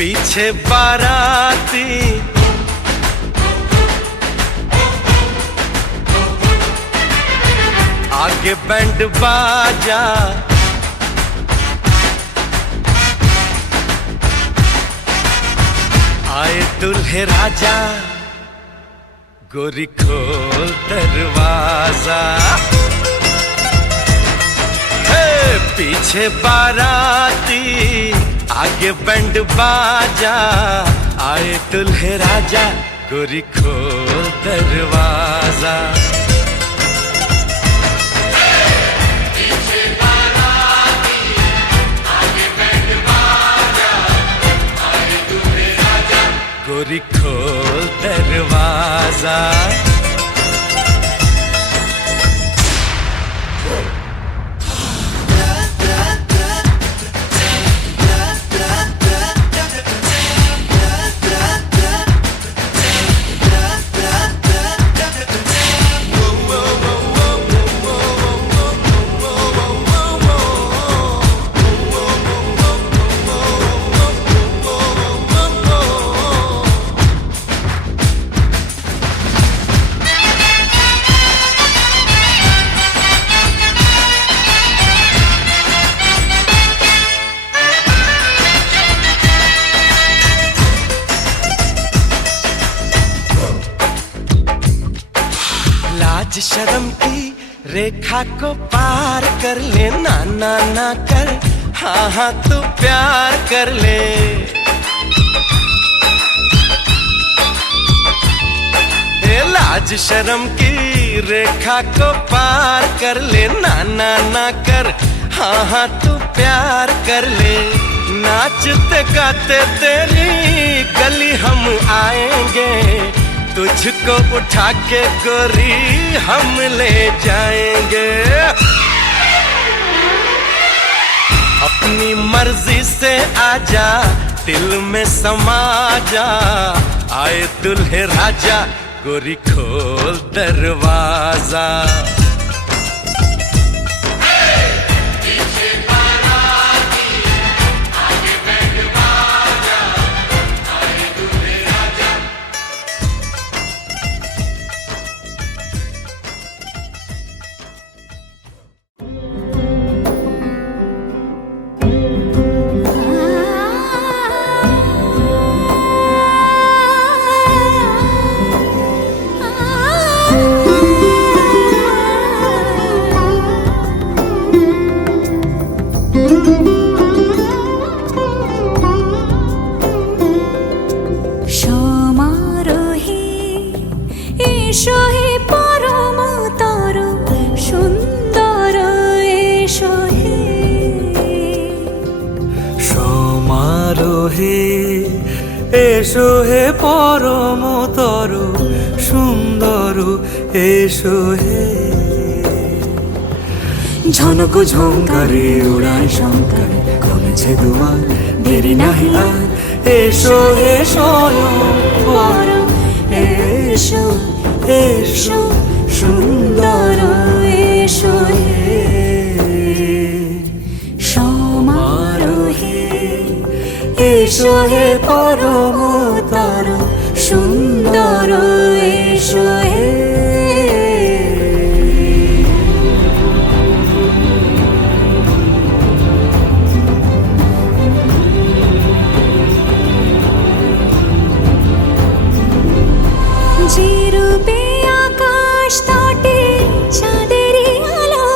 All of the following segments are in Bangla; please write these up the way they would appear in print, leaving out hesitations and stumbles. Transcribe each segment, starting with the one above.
पीछे बाराती आगे बैंड बाजा, आए दुल्हे राजा, गोरी खोल दरवाजा। पीछे बाराती आगे बैंड बाजा, आए दुल्हे राजा, गोरी खोल दरवाजा। पीछे बाराती आगे बैंड बाजा, आए दुल्हे राजा, गोरी खोल दरवाजा। लाज शर्म की रेखा को पार कर ले, ना ना ना कर, हाँ हाँ तू प्यार कर ले। लाज शर्म की रेखा को पार कर ले, ना ना ना कर, हाँ हाँ तू प्यार कर ले। नाचते गाते तेरी गली हम आएंगे, तुझको उठा के गोरी हम ले जाएंगे। अपनी मर्जी से आजा, दिल में समा जा, आए दुल्हे राजा, गोरी खोल दरवाजा। এসো হে পরমতর সুন্দর, এসো হে। ঝনক ঝঙ্কারে উড়ায় শঙ্কর, খুলেছে দুয়ার, দেরি নাহি আর। এসো হে স্বয়ংবর, এসো এসো সুন্দর, এসো হে সমারোহে। এসো হে পরমতর সুন্দর, এসো হে। যে রূপে আকাশ তটে চাঁদেরই আলো,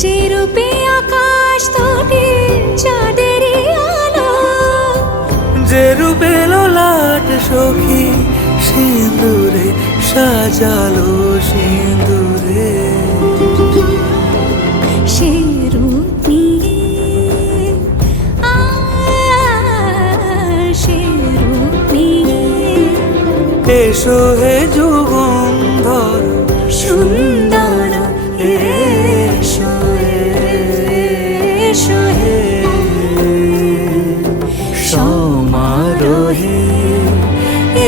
যে রূপে আকাশ তটে চাঁদেরই আলো, যে রূপে ললাট সখী সিঁদুরে সাজালো সিঁদুরে। সে রূপ নিয়ে সে রূপ নিয়ে এসো হে যুগন্ধর সুন্দর, এসো এসো হে সমারোহে।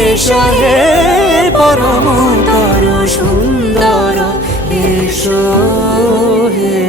এসো হে পরমতর সুন্দর, এসো হে।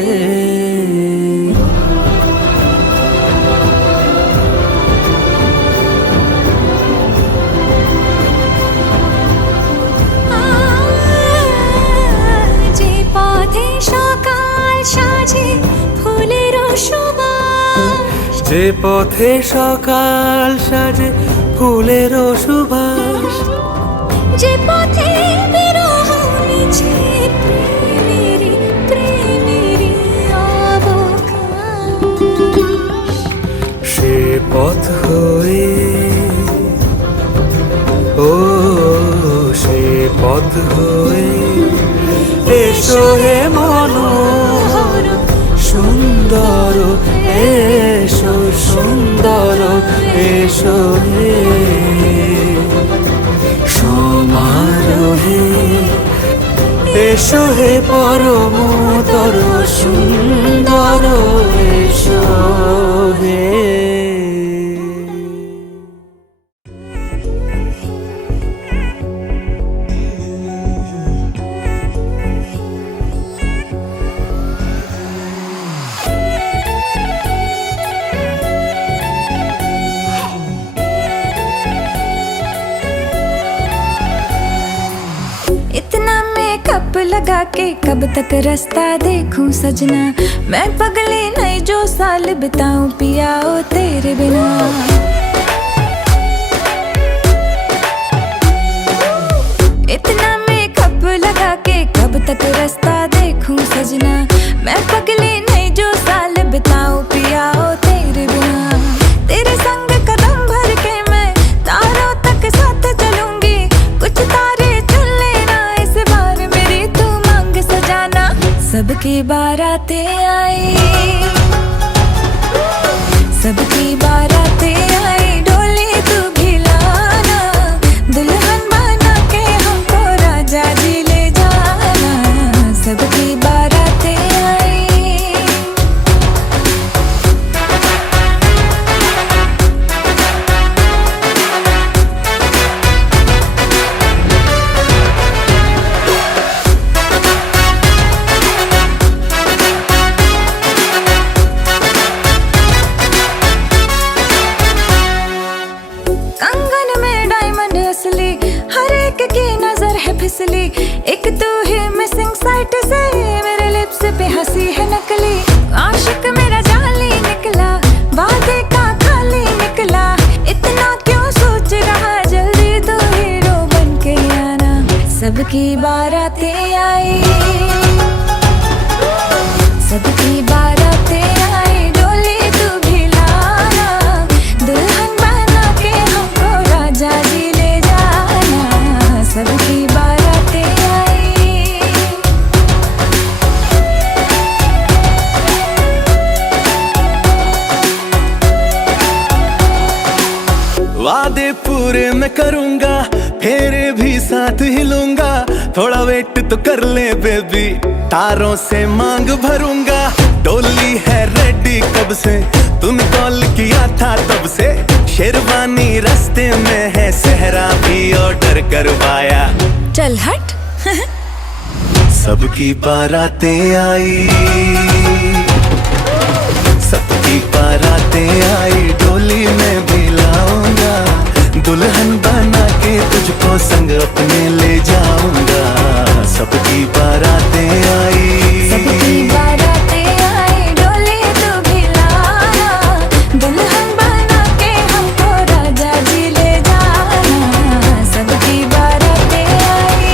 যে পথে সকাল সাজে ফুলের সুবাস, যে পথে বিরহ মিছে প্রেমেরই প্রেমেরই অবকাশ, সে পথ হয়ে ও সে পথ হয়ে এসো হে মনোহর সুন্দর, এসো সুন্দর, এসো হে সমারোহে, এসো হে পরমতর সুন্দর, এসো হে। इतना मेकअप लगा के कब तक रास्ता देखूं सजना, मैं पगली नहीं जो साल बिताऊं पिया ओ तेरे बिना। इतना मेकअप लगा के कब तक रास्ता देखूं सजना, मैं पगली नहीं जो साल बिताऊं पिया ओ तेरे बिना। तेरे संग कदम भर के मैं तारों तक साथ चलूंगी, कुछ तारे चुन लेना इस बार मेरी तू मांग सजाना। सबकी बारातें आई, सबकी बारातें आई, डोली तू भी लाना, दुल्हन बना के हमको राजा जी ले जाना। सबकी बारातें आई, कंगन में डायमंड असली, हर एक की नजर है फिसली, एक तू ही मिसिंग साइट से मेरे लिप्स पे हंसी है नकली। आशिक मेरा जाली निकला, वादे का खाली निकला, इतना क्यों सोच रहा, जल्दी तू हीरो बन के आना। सबकी बारातें आई, सबकी बारातें आई, डोली तू भी लाना, दुल्हन बना के हमको राजा जी ले जाना। सबकी बारातें आई, वादे पूरे मैं करूंगा, फेरे भी साथ ही लूंगा, थोड़ा वेट तो कर ले बेबी, तारों से मांग भरूंगा। डोली है रेडी कब से, तूने कॉल किया था तब से, शेरवानी रास्ते में है, सहरा भी ऑर्डर करवाया। चल हट। सबकी बारातें आई, सबकी बारातें आई, डोली में भी लाऊंगा, दुल्हन बना के तुझको संग अपने ले जाऊंगा। सबकी बारातें आई, सबकी बारातें आई, डोली तू भी लाना, दुल्हन बना के हमको राजा जी ले जाना। सबकी बारातें आई,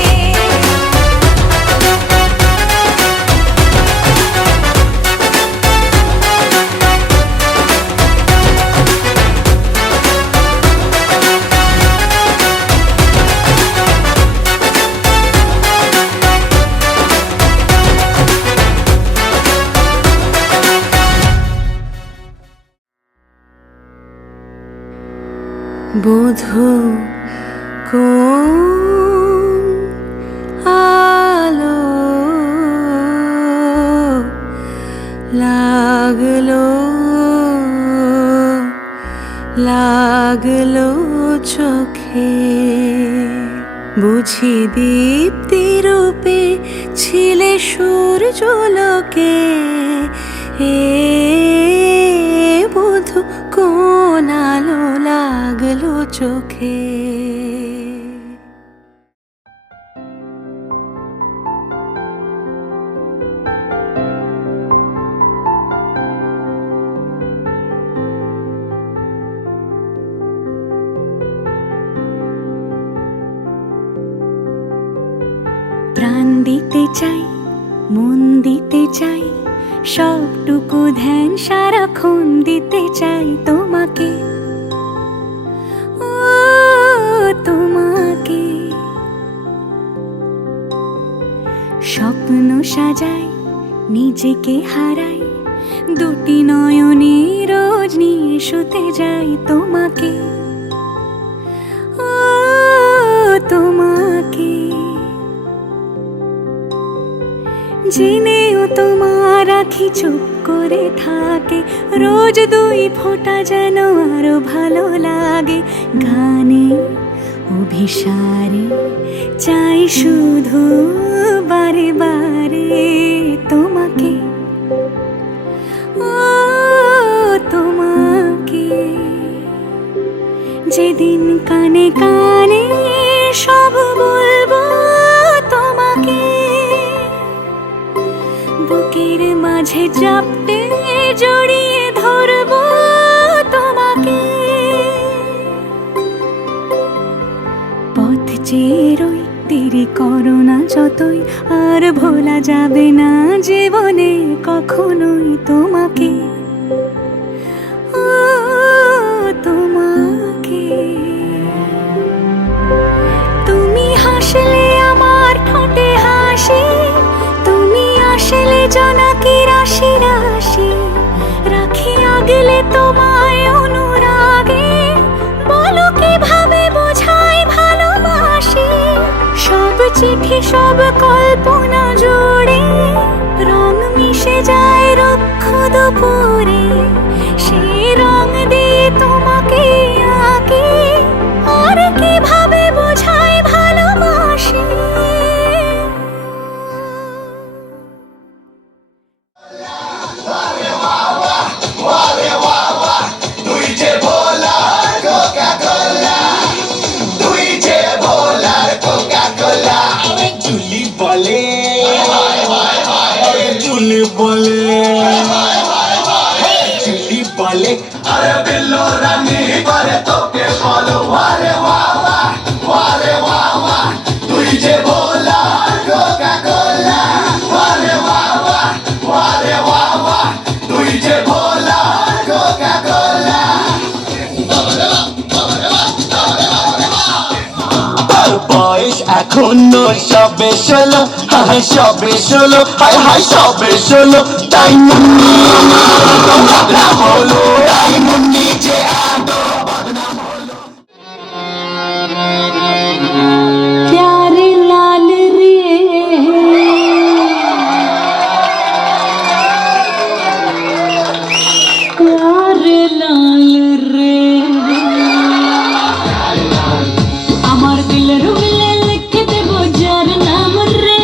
বধূ কোন আলো লাগলো, লাগলো চোখে, বুঝি দীপ্তি রূপে ছিলে সূর্যলোকে। এ বধূ কোন আলো লাগলো চোখে। দিতে চাই, মন দিতে চাই, সবটুকু ধ্যান সারাক্ষণ দিতে চাই তোমাকে, ও তোমাকে। স্বপ্ন সাজাই, নিজেকে হারাই, দুটি নয়নে রোজ নিয়ে শুতে যাই তোমাকে, ও তোমাকে। জেনেও তোমার আখি চুপ করে থাকে, রোজ দুই ফোঁটা যেন আরো ভালো লাগে। গানে অভিসারে চাই শুধু বারে বারে তোমাকে, ও তোমাকে। যেদিন কানে কানে সব বলবো তোমাকে, বুকের মাঝে চাপতে জড়িয়ে ধরবো তোমাকে। পথ চেয়ে রই, দেরি করো না যতই, আর ভোলা যাবে না জীবনে কখনোই তোমাকে, ও তোমাকে। তুমি হাসলে আমার ঠোঁটে হাসি, তুমি আসলে জোনাকি রাশি রাশি, রাখি আগলে তোমায় অনুরাগে, বলো কিভাবে বোঝাই ভালোবাসি। সব চিঠি সব কল্পনা জুড়ে রং মিশে যায় রুক্ষ দুপুরে, সেই রং দিয়ে তোমাকে আঁকি, আর কিভাবে বোঝাই ভালোবাসি। আরে বিল্লো রানী করে তোকে বলো, ওয়ারে ওয়াওয়া, ওয়ারে ওয়াওয়া, তুই যে ভোলা কোকা কোলা। ওয়ারে ওয়াওয়া, ওয়ারে ওয়াওয়া, তুই যে ভোলা কোকা কোলা। তার বয়স এখনো সবে 16, হায় সবে 16, হায় হায় সবে 16। তাই মুন্নি বদনাম হলো, তাই মুন্নি যে এত বদনাম হলো। प्यारे लाल रे, प्यारे लाल रे, আমার দিলের মিলে লিখে দেব যার নাম রে,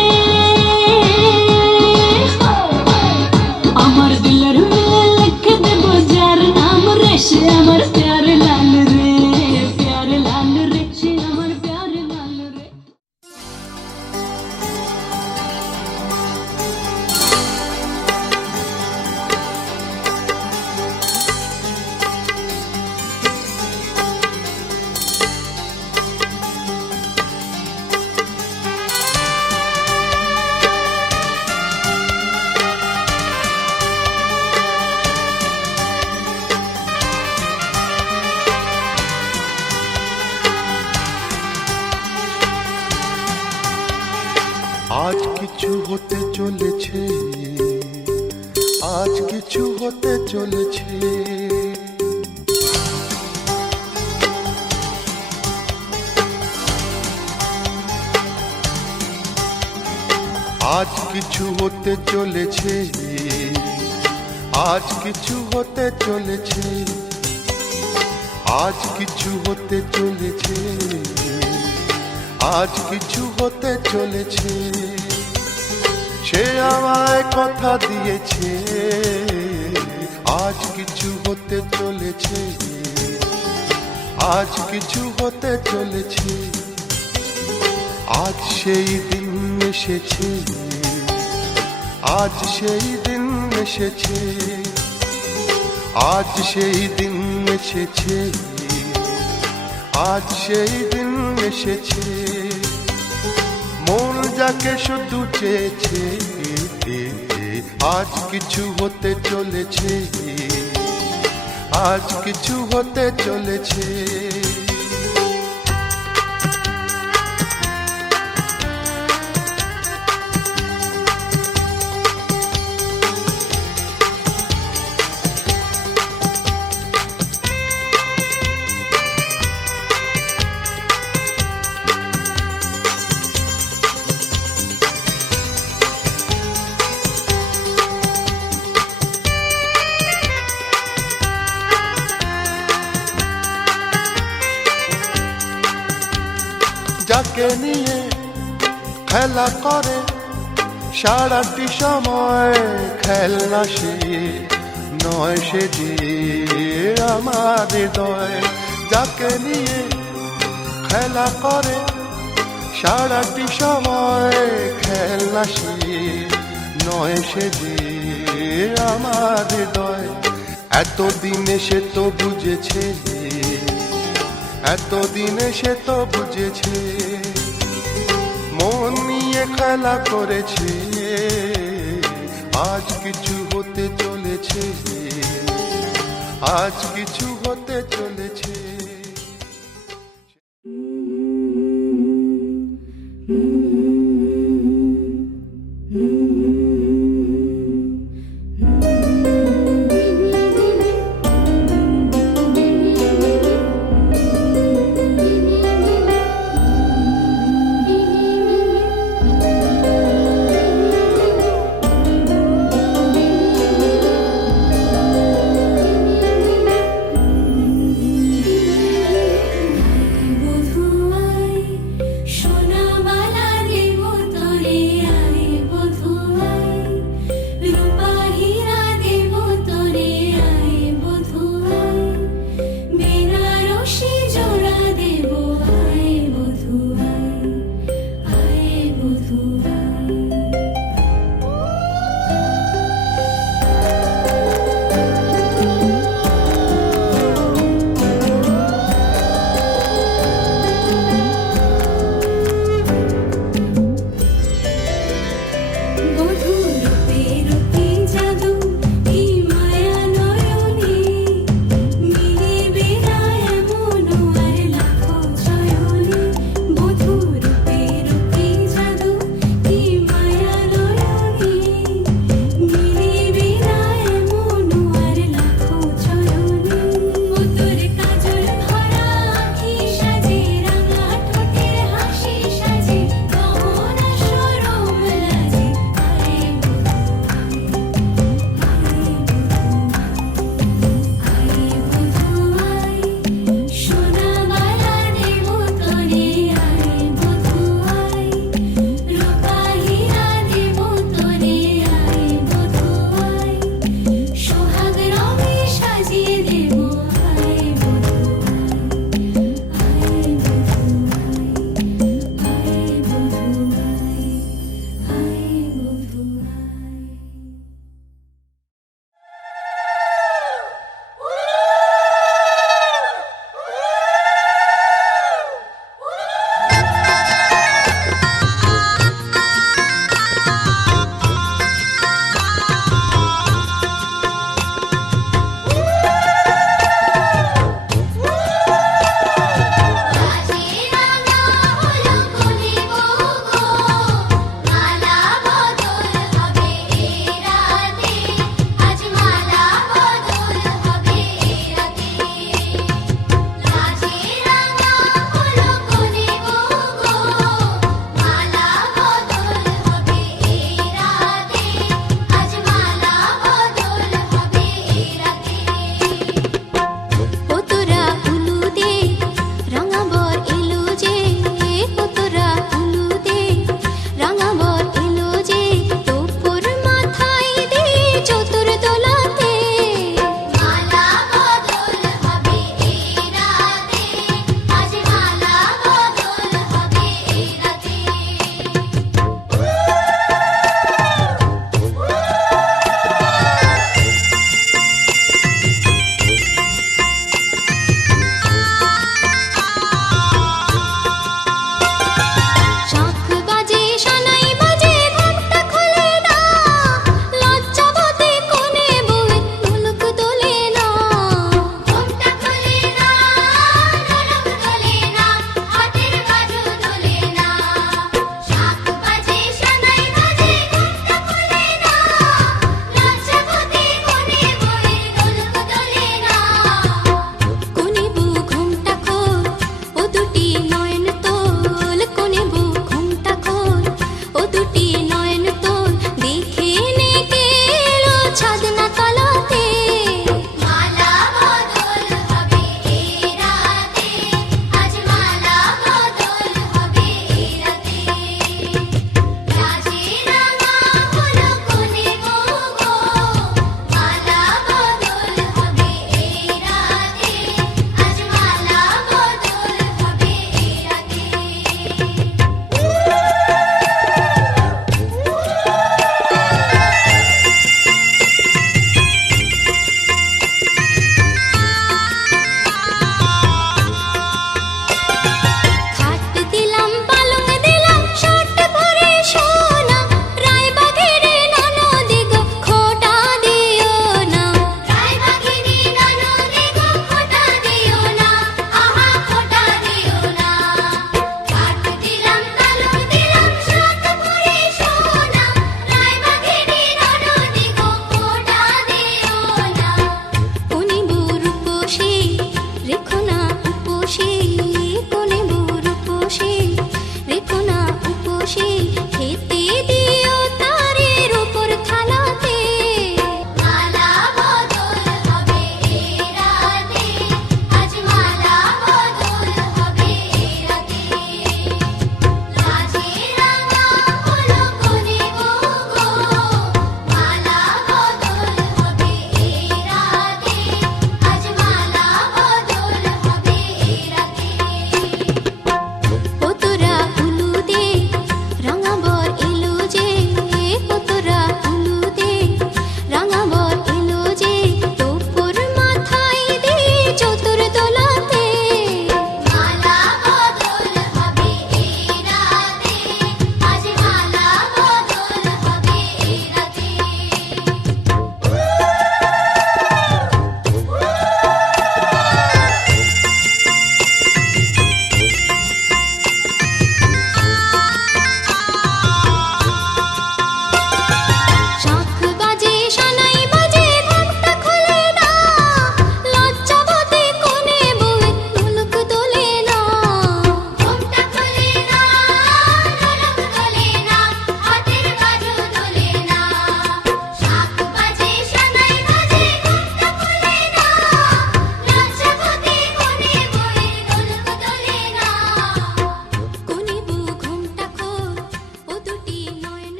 আমার দিলের মিলে লিখে দেব যার নাম রে, সে আমার প্যারে লাল রে, প্যারে লাল রে, সে আমার প্যারে লাল রে। আজ কিছু হতে চলেছে, আজ কিছু হতে চলেছে। আজ কিছু হতে চলেছে, আজ কিছু হতে চলেছে, আজ কিছু হতে চলেছে, আজ কিছু হতে চলেছে। সে আমায় কথা দিয়েছে, আজ কিছু হতে চলেছে, আজ কিছু হতে চলেছে। আজ সেই দিন এসেছে, আজ সেই দিন এসেছে, আজ সেই দিন এসেছে, আজ সেই দিন এসেছে। মন যাকে শুধু চেয়েছে আজ কিছু হতে চলেছে, আজ কিছু হতে চলেছে। যাকে নিয়ে খেলা করে সারাটি সময় খেলনা সে নয়, সে যে আমার হৃদয়। যাকে নিয়ে খেলা করে সারাটি সময় খেলনা সে নয়, সে যে আমার হৃদয়। এতদিনে সে তো বুঝেছে, এতদিনে সে তো বুঝেছে, মন নিয়ে খেলা করেছে, আজ কিছু হতে চলেছে, আজ কিছু হতে চলেছে।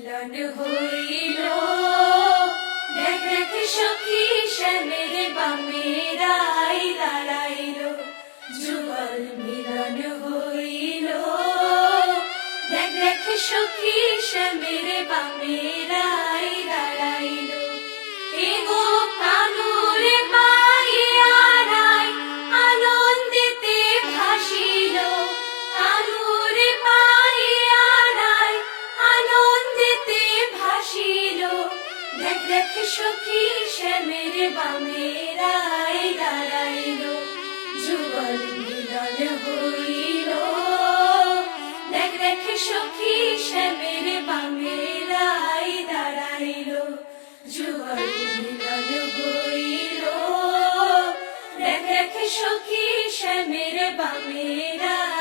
মিলন হইল দেখ দেখ সখী শ্যামের বামে রাই দাঁড়াইল যুগল মিলন হইল দেখ দেখ সখী শ্যামের বামে রাই দাঁড়াইল এগো কানুরে পাইয়া রাই আনন্দিতে ভাসিল কানুরে পাইয়া রাই আনন্দিতে ভাসিল দেখ দেখ সখী শ্যামের বামে রাই দাঁড়াইল যুগল মিলন হইল দেখ দেখ সখী শ্যামের বামে রাই দাঁড়াইল যুগল মিলন হইল দেখ দেখ সখী শ্যামের বামে রাই